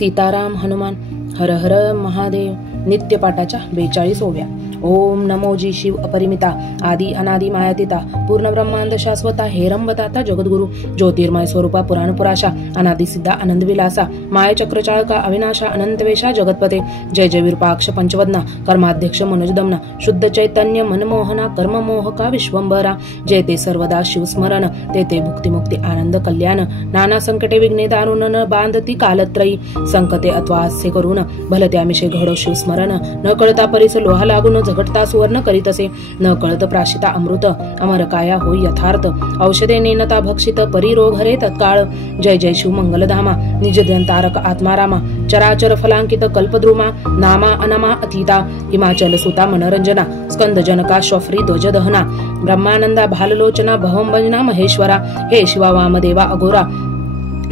सीताराम हनुमान. हर हर महादेव. नित्यपाठाच्या 42व्या. ओम नमो जी शिव अपरिमिता आदि अनादि मायातीता पूर्ण ब्रह्मांड शाश्वता हेरंबताता जगद्गुरु ज्योतिर्मय स्वरूपा पुराण पुराशा अनादि सिद्धा आनंद विलासा माय चक्रचाळका अविनाशा अनंतवेशा जगतपते जय जय विरूपाक्ष पंचवदना कर्माध्यक्ष मनोजदमना शुद्ध चैतन्य मनमोहना कर्ममोहका विश्वंभरा जय ते सर्वदा शिवस्मरण ते ते भुक्तिमुक्ती आनंद कल्याण नाना संकटे विघ्ने दारुण न बांधती कालत्रयी संकटे अथवा हास्य करून भलत्यामिषे घडो शिवस्मरण न कळता परिस लोहा लागून झगटता सुवर्ण करीत असे न कळत प्राशिता अमृत अमर काया होई यथार्थ औषधे नेनता भक्षित परिरोग हरे तत्काळ जय जय शिव मंगलधामा निजदंतारक आत्मारामा चराचर फलांकित कल्पद्रुमा नामा अनामा अतीता हिमाचल सुता मनोरंजना स्कंद जनका श्वफ्री ध्वजदहना ब्रह्मानंदा भाललोचना भवंभजना महेश्वरा हे शिवा वामदेवा अघोरा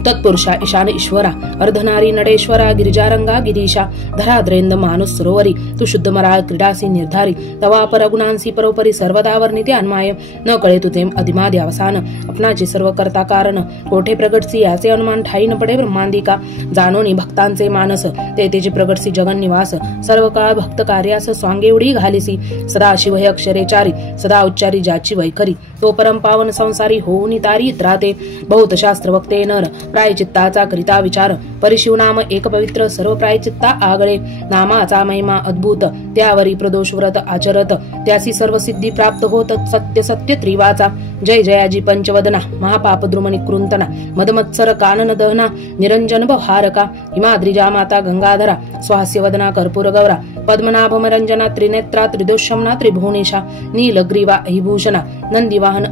तत्पुरुषा ईशान ईश्वरा अर्धनारी नडेश्वरा गिरिजारंगा गिरीशा धराद्रेंद मानुस सरोवरी तू शुद्ध मराळ क्रीडासी निर्धारी तवा परगुणांसी परोपरी सर्वदा वर्णिते अन्माय न कळे तुझे अधिमादी अवसान अपनाचे सर्व करता कारण कोठे प्रगटसी याचे अनुमान ठाई न पडे ब्रह्मांदिका जाणोनी भक्तांचे मानस ते तेचे प्रगटसी जगन निवास सर्व काळ भक्त कार्यास स्वांगे उडी घालिसी सदा शिव हे अक्षरेचारी सदा उच्चारी ज्याची वैखरी तो परम पावन संसारी होऊन तारी त्राते बहुत शास्त्र वक्ते नर प्रायचित्ताचा करिता विचार परिशिव नाम एक पवित्र सर्व प्रायचित्ता आगळे नामाचा महिमा अद्भुत त्यावरी प्रदोष व्रत आचरत त्यासी सर्व सिद्धी प्राप्त होत सत्य सत्य त्रिवाचा जय जयाजी पंचवदना महापाप द्रुमणी कृंतना मदमत्सर कानन दहना निरंजन बहारका हिमाद्रिजा माता गंगाधरा स्वास्य वदना कर्पूर गौरा पद्मनाभमरंजना त्रिनेत्रा त्रिदोषमना त्रिभुवनेशा नीलग्रीवा अहिभूषणा नंदीवाहन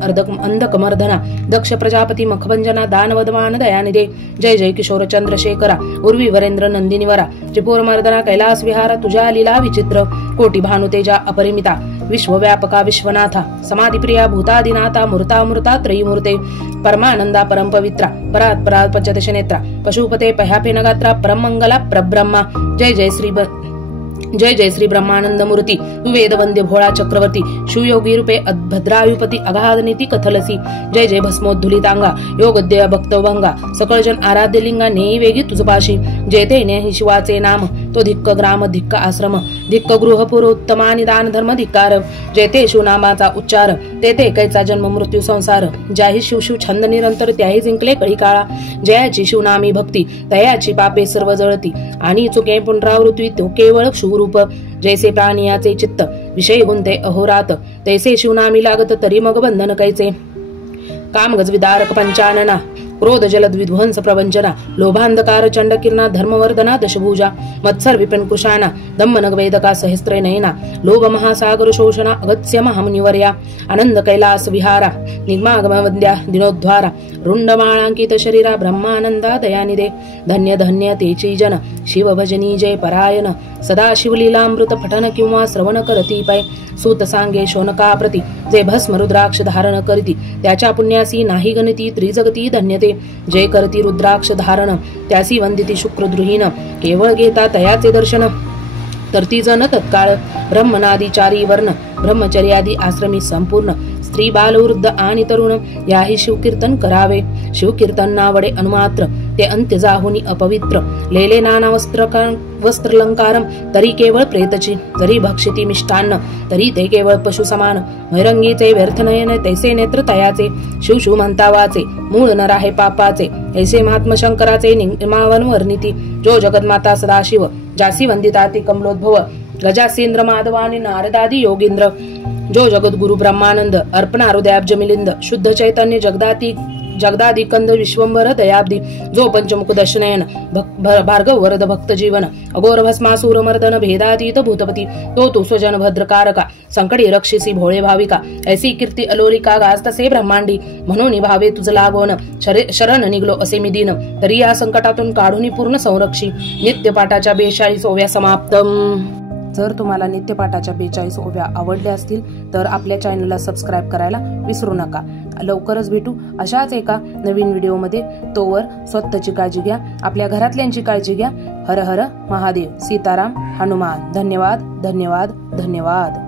अंधकमर्दना दक्ष प्रजापती मखभंजना दानवदमान दयानिधे जय जय किशोर चंद्रशेखरा उर्वी वरेंद्र नंदिनीवरा त्रिपुर मर्दना कैलास विहारा तुझ्या लीला विचित्र कोटी भानुतेजा अपरिमिता विश्वव्यापका विश्वनाथा समाधिप्रिया भूतादिनाथा मूर्ता त्रयीमूर्ते परमानंदा परम पवित्रा परात परात पंचदश नेत्रा पशुपते पह्यापे नगात्रा परमंगला प्रब्रह्मा जय जय श्री ब्रह्मानंद मूर्ती तू वेदवंद्य भोळा चक्रवर्ती शिवयोगी रूपे भद्रायुपती अगाध नीती कथलसी जय जय भस्मोद्धुलितांगा योगद्य भक्तभंगा सकळ जन आराध्य लिंगा नेई वेगी तुझपाशी जेते नेहि शिवाचे नाम तो धिक्क ग्राम धिक्क आश्रम धिक्क गृह पुरोत्तमा निदान धर्म धिक्कार जेते शिवनामाचा उच्चार तेथे कैचा जन्म मृत्यू संसार ज्याही शिव शिव छंद निरंतर त्याही जिंकले कळी काळा जयाची शिवनामी भक्ती तयाची पापे सर्व जळती आणि चुके पुनरावृत्ती तो केवळ शिवरूप जैसे प्राणियाचे चित्त विषय गुंते अहोरात तैसे शिवनामी लागत तरी मग बंधन कैचे कामगज विदारक पंचानना क्रोध जलद विध्वंस प्रवंचना लोभांधकार चंडकिरणा धर्मवर्धना दशभुजा मत्सर विपिन कृशाना दम्मनग वेदका सहस्त्रे नयना लोभ महासागर शोषणा अगत्य महामुनिवर्या आनंद कैलास विहारा निगमागमवंद्या दिनोद्वारा रुंडमाळांकित शरीरा ब्रह्मानंदा दयानिदे धन्य धन्य तेची जन शिव भजनी जय परायण सदा शिवलीलामृत पठन किंवा श्रवण करती पै सूत सांगे शोनका प्रती जे भस्म रुद्राक्ष धारण करती त्याच्या पुण्यासी नाही गणती त्रिजगती धन्यते जय करती रुद्राक्ष धारण त्यासी वंदिती शुक्रद्रुहीन केवळ घेता तयाचे दर्शन तरती जन तत्काळ ब्रह्मनादिचारी वर्ण ब्रह्मचर्यादी आश्रमी संपूर्ण स्त्री बाल वृद्ध आणि तरुण याही शिवकीर्तन करावे शिवकीर्तन नावडे अनुमात्र ते अंत्य जाहुनी अपवित्र लेले नाना वस्त्रलंकारम तरी केवळ प्रेतची जरी भक्षिती मिष्टान्न तरी ते केवळ पशु समान मैरंगीचे व्यर्थ नयन तैसे नेत्र तयाचे शिव शिव म्हणता वाचे मूळ न राहे पापाचे ऐसे महात्म शंकराचे निमावन वर्णिती जो जगन्माता सदाशिव जासी वंदिता ती कमलोद्भव गजासेंद्र माधवानी नारदादी योगींद्र जो जगद्गुरु ब्रह्मानंद अर्पणा हृदयाब्ज मिलिंद शुद्ध चैतन्य जगदादी कंद विश्वंभर दयाब्दी जो पंचमुख दशनयन भार्गव वरद भक्त जीवन अघोर भस्मासूर मर्दन भेदातीत भूतपती तो स्वजन भद्रकारका संकटी रक्षिसी भोळे भाविका ऐसी कीर्ती अलोलिका गास्तसे ब्रह्मांडी म्हणून भावे तुझ लागोन शरण निघलो असे मी दिन तरी या संकटातून काढून पूर्ण संरक्षी नित्यपाठाच्या 42व्या समाप्तम. जर तुम्हाला नित्यपाठाच्या 42 ओव्या आवडल्या असतील तर आपल्या चॅनलला सबस्क्राईब करायला विसरू नका. लवकरच भेटू अशाच एका नवीन व्हिडिओमध्ये. तोवर स्वतःची काळजी घ्या, आपल्या घरातल्यांची काळजी घ्या. हर हर महादेव. सीताराम हनुमान. धन्यवाद धन्यवाद धन्यवाद.